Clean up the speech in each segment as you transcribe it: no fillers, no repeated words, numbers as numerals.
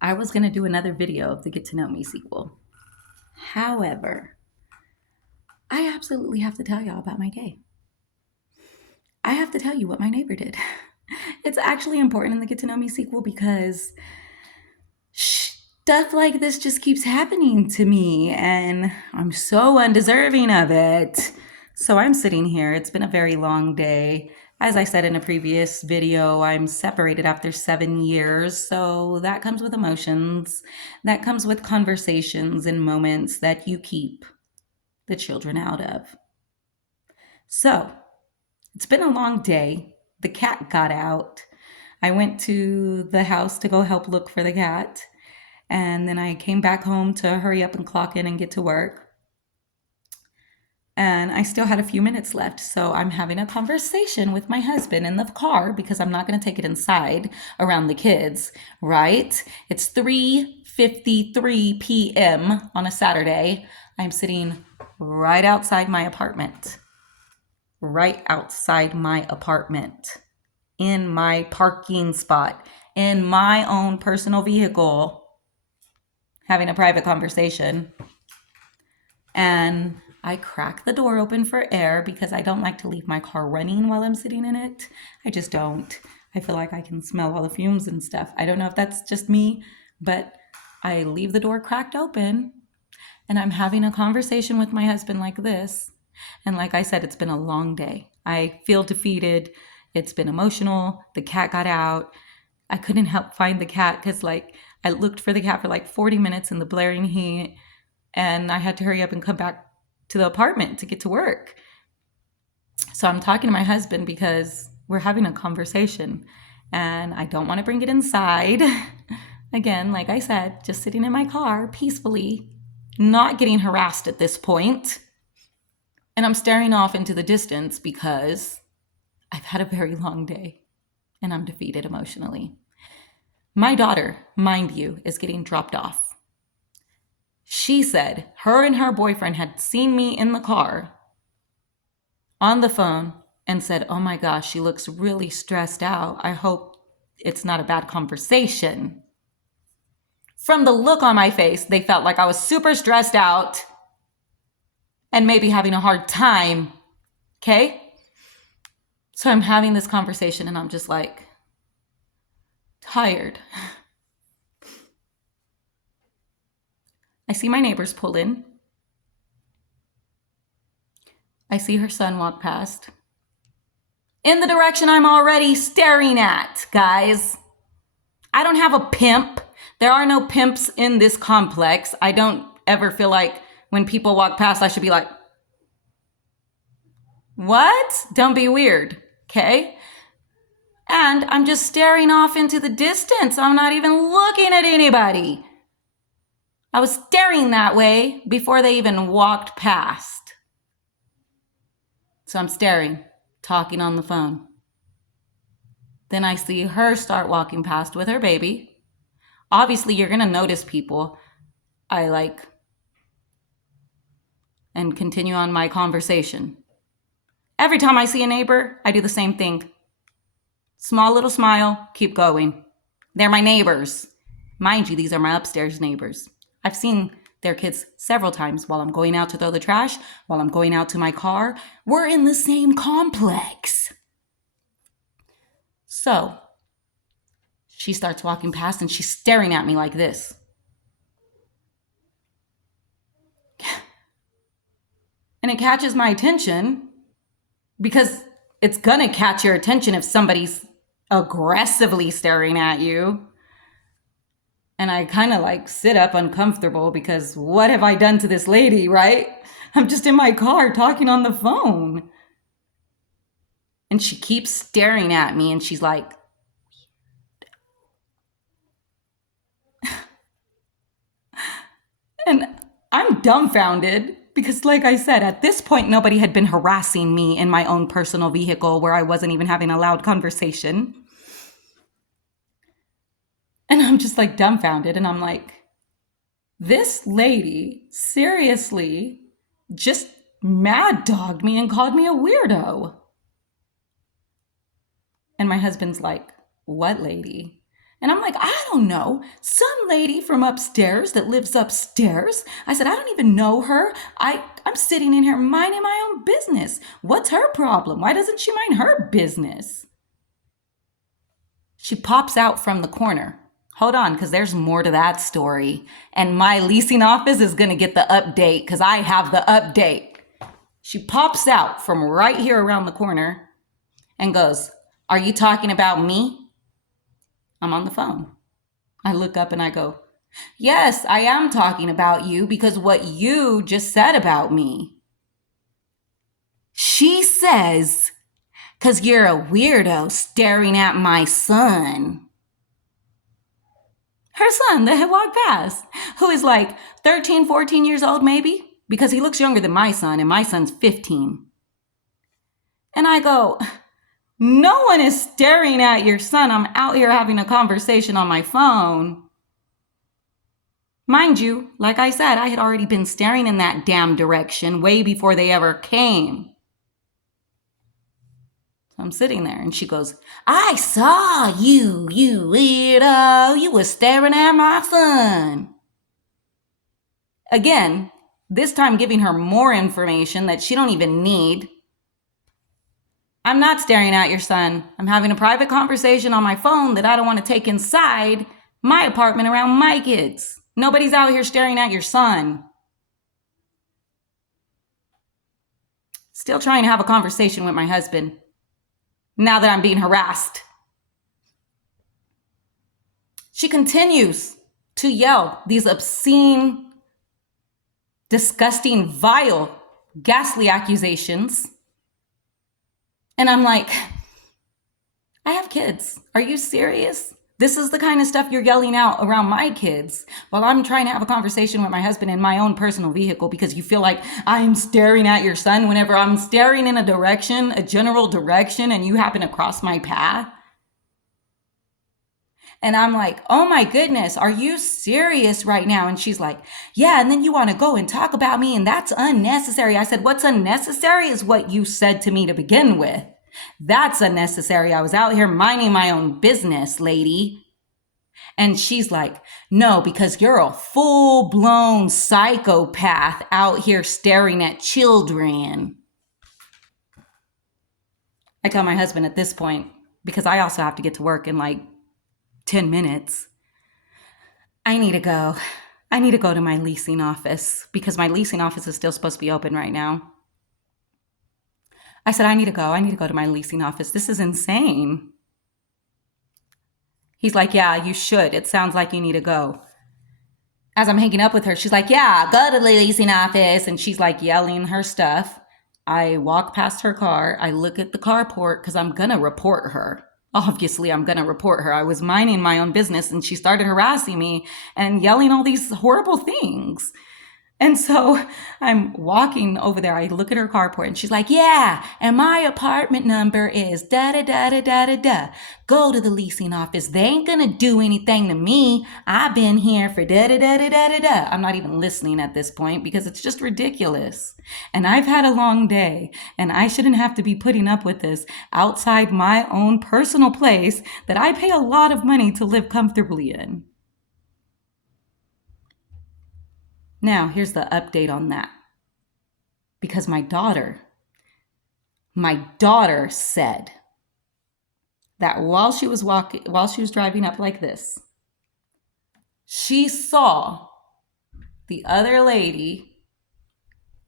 I was going to do another video of the Get to Know Me sequel. However, I absolutely have to tell y'all about my day. I have to tell you what my neighbor did. It's actually important in the Get to Know Me sequel because stuff like this just keeps happening to me and I'm so undeserving of it. So I'm sitting here. It's been a very long day. As I said in a previous video, I'm separated after 7 years. So that comes with emotions. That comes with conversations and moments that you keep the children out of. So it's been a long day. The cat got out. I went to the house to go help look for the cat. And then I came back home to hurry up and clock in and get to work. And I still had a few minutes left. So I'm having a conversation with my husband in the car because I'm not going to take it inside around the kids, right? It's 3:53 p.m. on a Saturday. I'm sitting right outside my apartment. Right outside my apartment. In my parking spot. In my own personal vehicle. Having a private conversation. And I crack the door open for air because I don't like to leave my car running while I'm sitting in it. I just don't. I feel like I can smell all the fumes and stuff. I don't know if that's just me, but I leave the door cracked open and I'm having a conversation with my husband like this. And like I said, it's been a long day. I feel defeated. It's been emotional. The cat got out. I couldn't help find the cat because I looked for the cat for 40 minutes in the blaring heat. And I had to hurry up and come back to the apartment to get to work. So I'm talking to my husband because we're having a conversation and I don't want to bring it inside. Again, like I said, just sitting in my car peacefully, not getting harassed at this point. And I'm staring off into the distance because I've had a very long day and I'm defeated emotionally. My daughter, mind you, is getting dropped off. She said her and her boyfriend had seen me in the car on the phone and said, "Oh my gosh, she looks really stressed out. I hope it's not a bad conversation." From the look on my face, they felt like I was super stressed out and maybe having a hard time. Okay? So I'm having this conversation and I'm just tired. I see my neighbors pull in. I see her son walk past. In the direction I'm already staring at, guys. I don't have a pimp. There are no pimps in this complex. I don't ever feel like when people walk past, I should be like, what? Don't be weird, okay? And I'm just staring off into the distance. I'm not even looking at anybody. I was staring that way before they even walked past. So I'm staring, talking on the phone. Then I see her start walking past with her baby. Obviously, you're going to notice people. I and continue on my conversation. Every time I see a neighbor, I do the same thing. Small little smile, keep going. They're my neighbors. Mind you, these are my upstairs neighbors. I've seen their kids several times while I'm going out to throw the trash, while I'm going out to my car. We're in the same complex. So she starts walking past and she's staring at me like this. And it catches my attention because it's gonna catch your attention if somebody's aggressively staring at you. And I kind of sit up uncomfortable because what have I done to this lady, right? I'm just in my car talking on the phone. And she keeps staring at me and she's like, and I'm dumbfounded because like I said, at this point, nobody had been harassing me in my own personal vehicle where I wasn't even having a loud conversation. And I'm just dumbfounded. And I'm like, this lady seriously just mad dogged me and called me a weirdo. And my husband's like, what lady? And I'm like, I don't know. Some lady from upstairs that lives upstairs. I said, I don't even know her. I'm sitting in here minding my own business. What's her problem? Why doesn't she mind her business? She pops out from the corner. Hold on, because there's more to that story. And my leasing office is going to get the update because I have the update. She pops out from right here around the corner and goes, "Are you talking about me?" I'm on the phone. I look up and I go, "Yes, I am talking about you because what you just said about me." She says, "'Cause you're a weirdo staring at my son." Her son that had walked past, who is like 13, 14 years old, maybe, because he looks younger than my son, and my son's 15. And I go, "No one is staring at your son. I'm out here having a conversation on my phone." Mind you, like I said, I had already been staring in that damn direction way before they ever came. So I'm sitting there and she goes, "I saw you, you weirdo. You were staring at my son." Again, this time giving her more information that she don't even need. "I'm not staring at your son. I'm having a private conversation on my phone that I don't want to take inside my apartment around my kids. Nobody's out here staring at your son." Still trying to have a conversation with my husband now that I'm being harassed. She continues to yell these obscene, disgusting, vile, ghastly accusations. And I'm like, I have kids. Are you serious? This is the kind of stuff you're yelling out around my kids while I'm trying to have a conversation with my husband in my own personal vehicle because you feel like I'm staring at your son whenever I'm staring in a direction, a general direction, and you happen to cross my path. And I'm like, "Oh my goodness, are you serious right now?" And she's like, "Yeah, and then you want to go and talk about me, and that's unnecessary." I said, "What's unnecessary is what you said to me to begin with. That's unnecessary. I was out here minding my own business, lady." And she's like, "No, because you're a full-blown psychopath out here staring at children." I tell my husband at this point, because I also have to get to work in like 10 minutes, I need to go. I need to go to my leasing office because my leasing office is still supposed to be open right now. I said, I need to go. I need to go to my leasing office. This is insane. He's like, "Yeah, you should. It sounds like you need to go." As I'm hanging up with her, she's like, "Yeah, go to the leasing office." And she's like yelling her stuff. I walk past her car. I look at the carport because I'm going to report her. Obviously, I'm going to report her. I was minding my own business and she started harassing me and yelling all these horrible things. And so I'm walking over there. I look at her carport and she's like, "Yeah, and my apartment number is da da da da da da da. Go to the leasing office. They ain't gonna do anything to me. I've been here for da da da da da da da." I'm not even listening at this point because it's just ridiculous. And I've had a long day and I shouldn't have to be putting up with this outside my own personal place that I pay a lot of money to live comfortably in. Now, here's the update on that. Because my daughter said that while she was driving up like this, she saw the other lady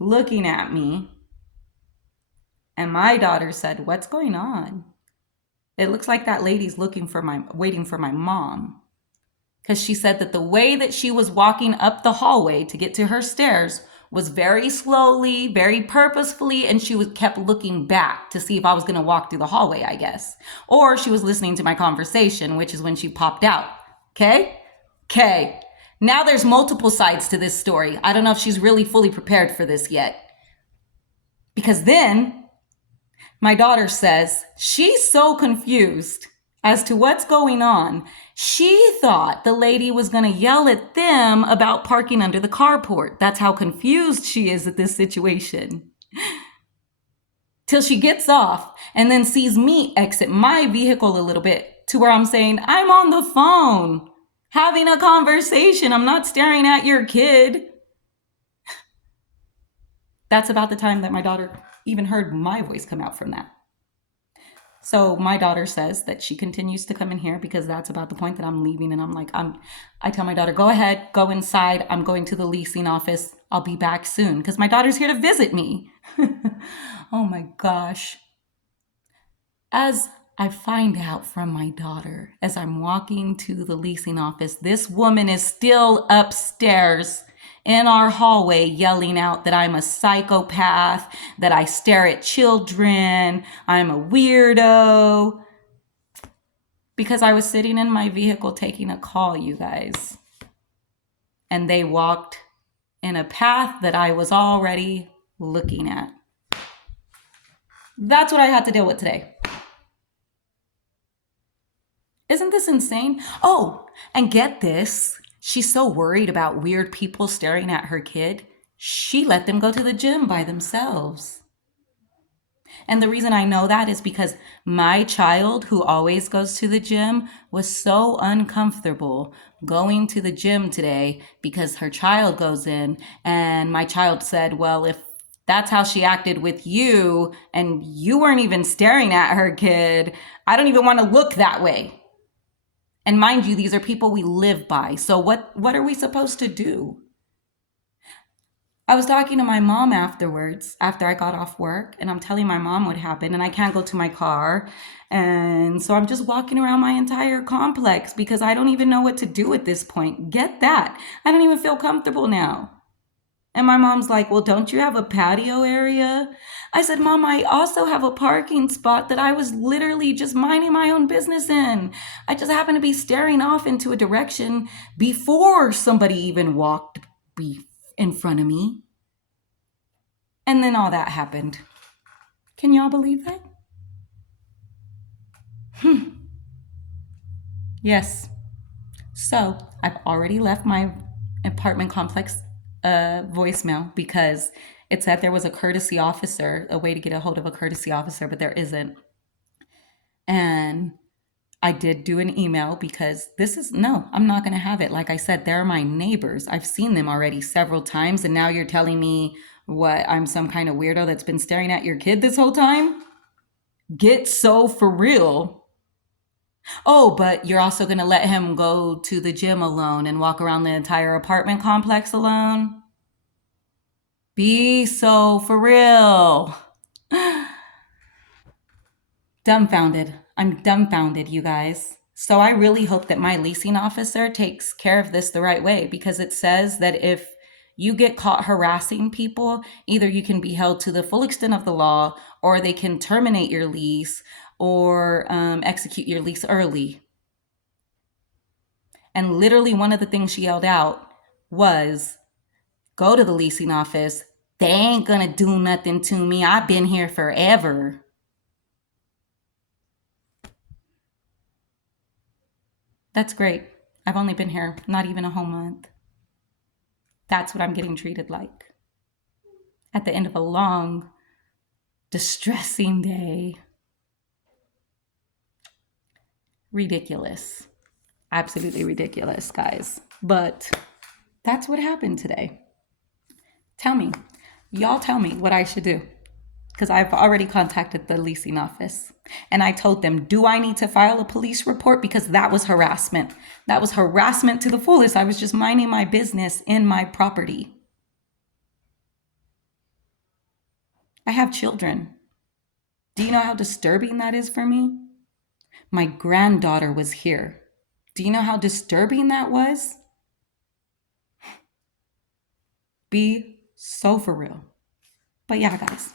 looking at me, and my daughter said, "What's going on? It looks like that lady's waiting for my mom." Because she said that the way that she was walking up the hallway to get to her stairs was very slowly, very purposefully, and she kept looking back to see if I was going to walk through the hallway, I guess. Or she was listening to my conversation, which is when she popped out. Okay? Now there's multiple sides to this story. I don't know if she's really fully prepared for this yet. Because then my daughter says she's so confused as to what's going on. She thought the lady was going to yell at them about parking under the carport. That's how confused she is at this situation. Till she gets off and then sees me exit my vehicle a little bit to where I'm saying, I'm on the phone having a conversation. I'm not staring at your kid. That's about the time that my daughter even heard my voice come out from that. So my daughter says that she continues to come in here because that's about the point that I'm leaving. And I tell my daughter, go ahead, go inside. I'm going to the leasing office. I'll be back soon because my daughter's here to visit me. Oh my gosh. As I find out from my daughter as I'm walking to the leasing office, this woman is still upstairs in our hallway yelling out that I'm a psychopath, that I stare at children, I'm a weirdo. Because I was sitting in my vehicle taking a call, you guys. And they walked in a path that I was already looking at. That's what I had to deal with today. Isn't this insane? Oh, and get this. She's so worried about weird people staring at her kid, she let them go to the gym by themselves. And the reason I know that is because my child, who always goes to the gym, was so uncomfortable going to the gym today because her child goes in. And my child said, well, if that's how she acted with you and you weren't even staring at her kid, I don't even want to look that way. And mind you, these are people we live by. So what are we supposed to do? I was talking to my mom afterwards, after I got off work, and I'm telling my mom what happened, and I can't go to my car. And so I'm just walking around my entire complex because I don't even know what to do at this point. Get that. I don't even feel comfortable now. And my mom's like, well, don't you have a patio area? I said, Mom, I also have a parking spot that I was literally just minding my own business in. I just happened to be staring off into a direction before somebody even walked in front of me. And then all that happened. Can y'all believe that? Yes. So I've already left my apartment complex voicemail because it said there was a courtesy officer, a way to get a hold of a courtesy officer, but there isn't. And I did do an email because no, I'm not going to have it. Like I said, they're my neighbors. I've seen them already several times. And now you're telling me what, I'm some kind of weirdo that's been staring at your kid this whole time? Get so for real. Oh, but you're also going to let him go to the gym alone and walk around the entire apartment complex alone? Be so for real. Dumbfounded. I'm dumbfounded, you guys. So I really hope that my leasing officer takes care of this the right way because it says that if you get caught harassing people, either you can be held to the full extent of the law or they can terminate your lease or execute your lease early. And literally one of the things she yelled out was, go to the leasing office. They ain't gonna do nothing to me. I've been here forever. That's great. I've only been here not even a whole month. That's what I'm getting treated like. At the end of a long, distressing day. Ridiculous. Absolutely ridiculous, guys. But that's what happened today. Y'all tell me what I should do. Because I've already contacted the leasing office. And I told them, do I need to file a police report? Because that was harassment. That was harassment to the fullest. I was just minding my business in my property. I have children. Do you know how disturbing that is for me? My granddaughter was here. Do you know how disturbing that was? Be so for real. But yeah, guys,